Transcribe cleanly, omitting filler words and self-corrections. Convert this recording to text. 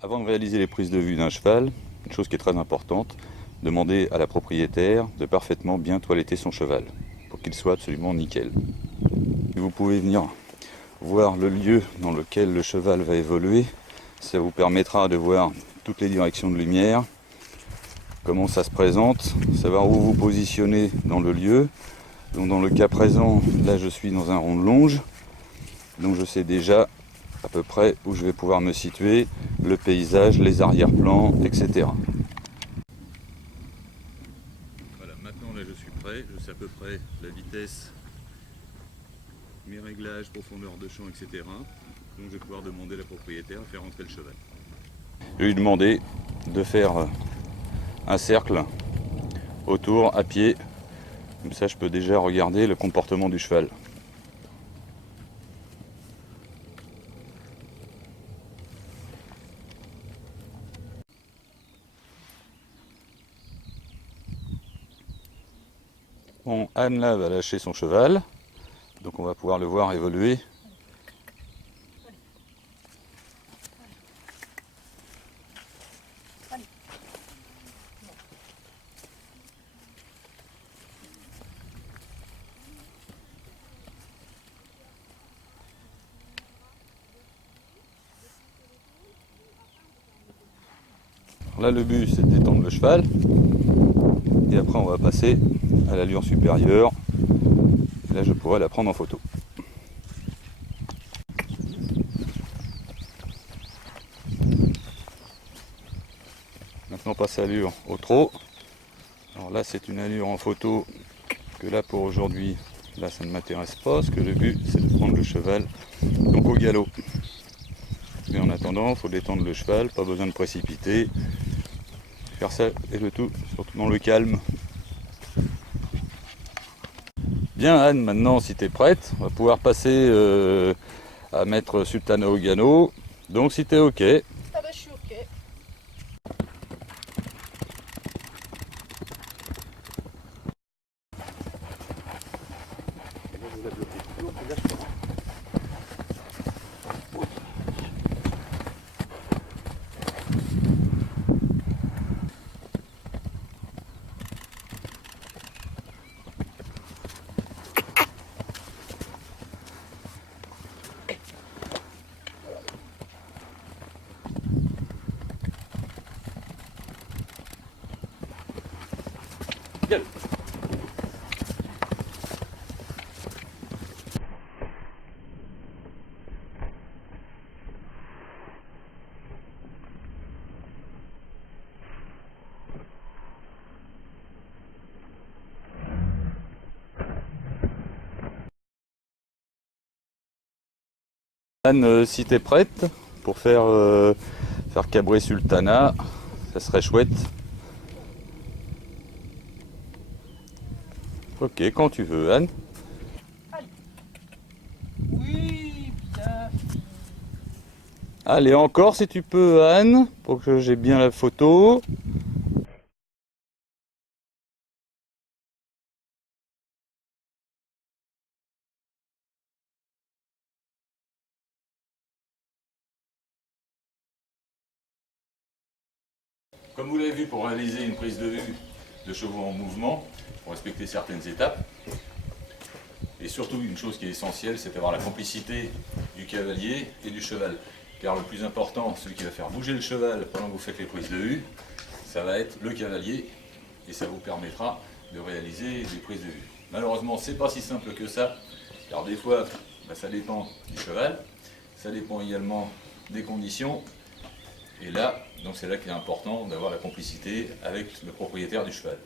Avant de réaliser les prises de vue d'un cheval, une chose qui est très importante, demandez à la propriétaire de parfaitement bien toiletter son cheval pour qu'il soit absolument nickel. Vous pouvez venir voir le lieu dans lequel le cheval va évoluer. Ça vous permettra de voir toutes les directions de lumière, comment ça se présente, savoir où vous positionnez dans le lieu. Donc dans le cas présent, là je suis dans un rond de longe, donc je sais déjà à peu près où je vais pouvoir me situer, le paysage, les arrière-plans, etc. Voilà, maintenant là je suis prêt, je sais à peu près la vitesse, mes réglages, profondeur de champ, etc. Donc je vais pouvoir demander à la propriétaire à faire entrer le cheval. Je vais lui demander de faire un cercle autour à pied, comme ça je peux déjà regarder le comportement du cheval. Bon, Anne là va lâcher son cheval, donc on va pouvoir le voir évoluer. Là le but c'est de détendre le cheval, et après on va passer à l'allure supérieure, et là je pourrais la prendre en photo. Maintenant on passe à l'allure au trot. Alors là c'est une allure en photo que là pour aujourd'hui, là ça ne m'intéresse pas, parce que le but c'est de prendre le cheval donc au galop. Mais en attendant, il faut détendre le cheval, pas besoin de précipiter. Faire ça et le tout, surtout dans le calme. Bien Anne, maintenant si tu es prête, on va pouvoir passer à mettre Sultana au galop. Donc si tu es ok. Ah bah je suis ok. Bien. Anne, si tu es prête pour faire cabrer Sultana, ça serait chouette. Ok, quand tu veux Anne. Oui, putain. Allez, encore si tu peux Anne, pour que j'ai bien la photo. Comme vous l'avez vu, pour réaliser une prise de vue de chevaux en mouvement, il faut respecter certaines étapes. Et surtout, une chose qui est essentielle, c'est d'avoir la complicité du cavalier et du cheval. Car le plus important, celui qui va faire bouger le cheval pendant que vous faites les prises de vue, ça va être le cavalier, et ça vous permettra de réaliser des prises de vue. Malheureusement, c'est pas si simple que ça, car des fois, ça dépend du cheval, ça dépend également des conditions, et là, donc c'est là qu'il est important d'avoir la complicité avec le propriétaire du cheval.